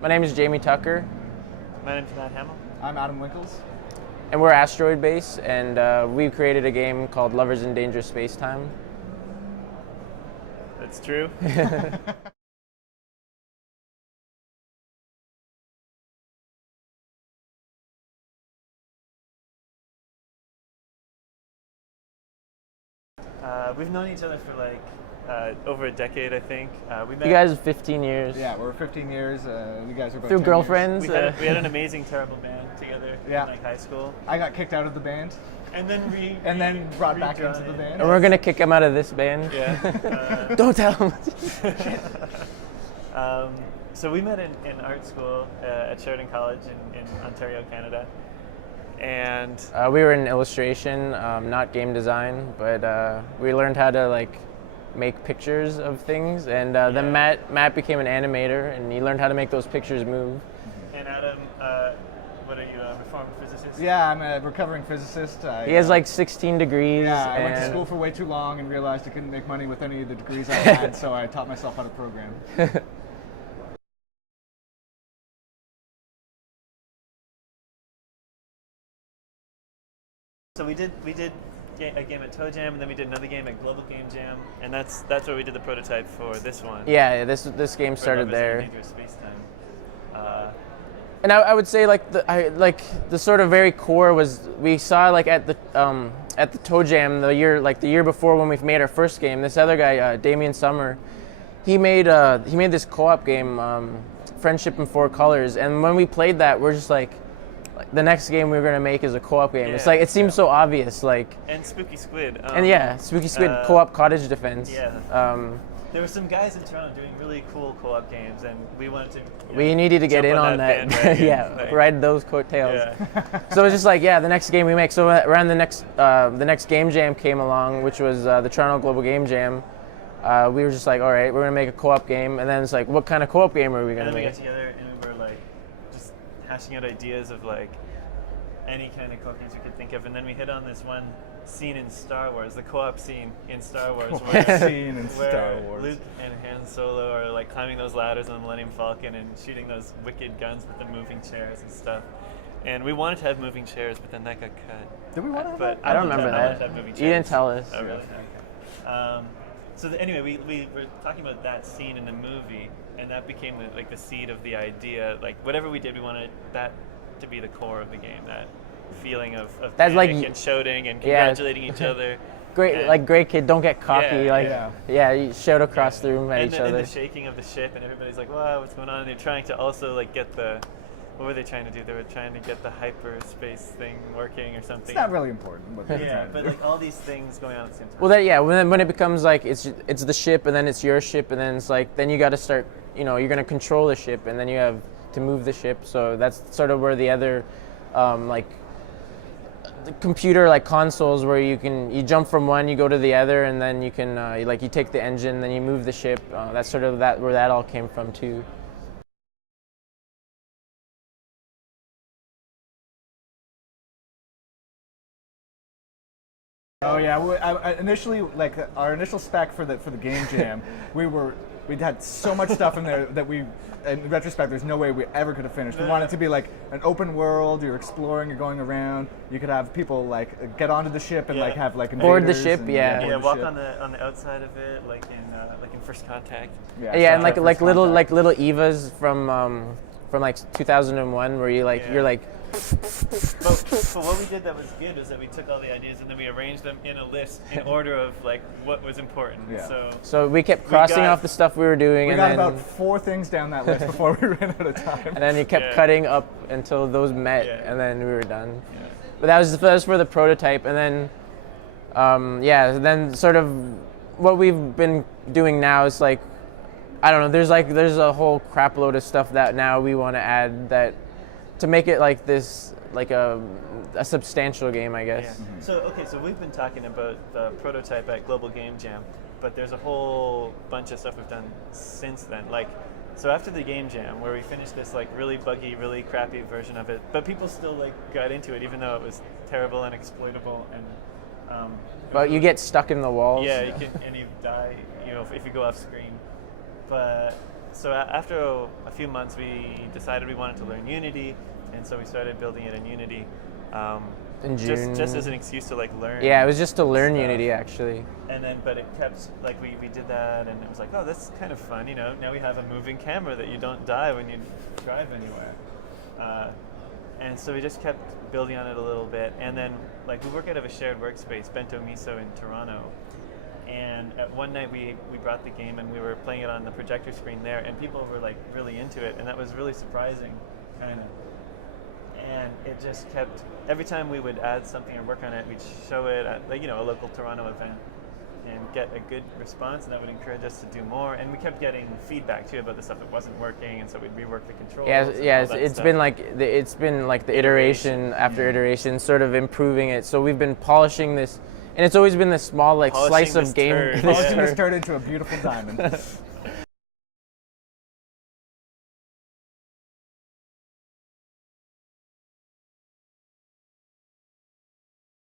My name is Jamie Tucker. My name's Matt Hamill. I'm Adam Winkles. And we're AsteroidBase, and we've created a game called Lovers in Dangerous Space-Time. That's true. We've known each other for like over a decade, I think. We met You guys 15 years. Yeah, we're 15 years. You guys are about Through 10 girlfriends. we had an amazing, terrible band together Yeah. in like high school, I got kicked out of the band and then brought back into the band. And we're going to kick him out of this band. Yeah. Don't tell him. So we met in art school at Sheridan College in Ontario, Canada, and We were in illustration, not game design, but we learned how to like make pictures of things, and then Matt became an animator, and he learned how to make those pictures move. and Adam, what are you, a reformed physicist? Yeah, I'm a recovering physicist. He has like 16 degrees. Yeah, I went to and- school for way too long and realized I couldn't make money with any of the degrees I had, so I taught myself how to program. So we did a game at Toe Jam, and then we did another game at Global Game Jam, and that's where we did the prototype for this one. Yeah, this game for started Lovers in there. Dangerous Space-Time. And I would say like the sort of very core was we saw like at the Toe Jam the year before when we made our first game. This other guy, Damian Summer, he made this co-op game, Friendship in Four Colors. And when we played that, we're just like the next game we were gonna make is a co-op game. It's like it seems so obvious, like. And Spooky Squid. And yeah, Spooky Squid co-op cottage defense. Yeah. There were some guys in Toronto doing really cool co-op games, and we wanted to. We needed to get in on that. bandwagon, Yeah, like- ride those coattails. Yeah. So it was just like, the next game we make. So around the next game jam came along, which was the Toronto Global Game Jam. We were just like, all right, we're gonna make a co-op game, and then it's like, what kind of co-op game are we And gonna then we make? got together and we were like just hashing out ideas of like any kind of co-op games we could think of, and then we hit on this one scene in Star Wars, the co-op scene in Star Wars, where Luke and Han Solo are like climbing those ladders on the Millennium Falcon and shooting those wicked guns with the moving chairs and stuff. And we wanted to have moving chairs, but then that got cut. Did we want to have But that? I don't wanted to remember have that. moving You didn't chairs. tell us. Oh, really? So anyway, we were talking about that scene in the movie, and that became the seed of the idea. Like whatever we did, we wanted that to be the core of the game. That feeling of That's like- panic and shouting and congratulating each other. Great kid, don't get cocky. You shout across the room at and each the, other. And the shaking of the ship, and everybody's like, "Wow, what's going on?" And they're trying to also like get the. What were they trying to do? They were trying to get the hyperspace thing working or something. It's not really important. What they're Yeah, trying to but do. like all these things going on at the same time. Well, when it becomes like it's the ship, and then it's your ship, and then it's like then you got to start. You're gonna control the ship, and then you have to move the ship. So that's sort of where the other, the computer consoles where you jump from one, you go to the other, and then you can you take the engine, then you move the ship. That's sort of where that all came from too. Oh yeah, initially our initial spec for the game jam, we'd had so much stuff in there that in retrospect, there's no way we ever could have finished. We wanted it to be like an open world. You're exploring, you're going around. You could have people get onto the ship and have invaders. Board the ship, and, yeah. board the walk ship. on the outside of it, like in First Contact. Yeah, and so like little contact. little Evas from 2001 where you're like. But what we did that was good is that we took all the ideas and then we arranged them in a list in order of what was important. Yeah. So we kept crossing off the stuff we were doing, We and got then about 4 things down that list before we ran out of time. and then you kept cutting up until those met, Yeah. and then we were done. Yeah. But that was for the prototype, and then then sort of what we've been doing now is I don't know. There's a whole crap load of stuff that now we want to add that to make it a substantial game, I guess. Yeah. So we've been talking about the prototype at Global Game Jam, but there's a whole bunch of stuff we've done since then. So after the Game Jam, where we finished this really buggy, really crappy version of it, but people still got into it, even though it was terrible and exploitable and. But you get stuck in the walls. Yeah, you can, and you die, if you go off screen. But so after a few months, we decided we wanted to learn Unity, and so we started building it in Unity. In June. Just as an excuse to like learn. Yeah, it was just to learn stuff. Unity actually. And then, but it kept, like, we did that, and it was like, oh, that's kind of fun, you know. Now we have a moving camera that you don't die when you drive anywhere. And so we just kept building on it a little bit. And then, like, we work out of a shared workspace, Bento Miso in Toronto. And at one night we brought the game and we were playing it on the projector screen there, and people were, like, really into it. And that was really surprising, kind of. And it just kept, every time we would add something or work on it, we'd show it at, like, you know, a local Toronto event and get a good response, and that would encourage us to do more. And we kept getting feedback too about the stuff that wasn't working, and so we'd rework the controls. It's been like the iteration after iteration, sort of improving it. So we've been polishing this, and it's always been this small like Polishing slice this of game. turd. Polishing this turd into a beautiful diamond.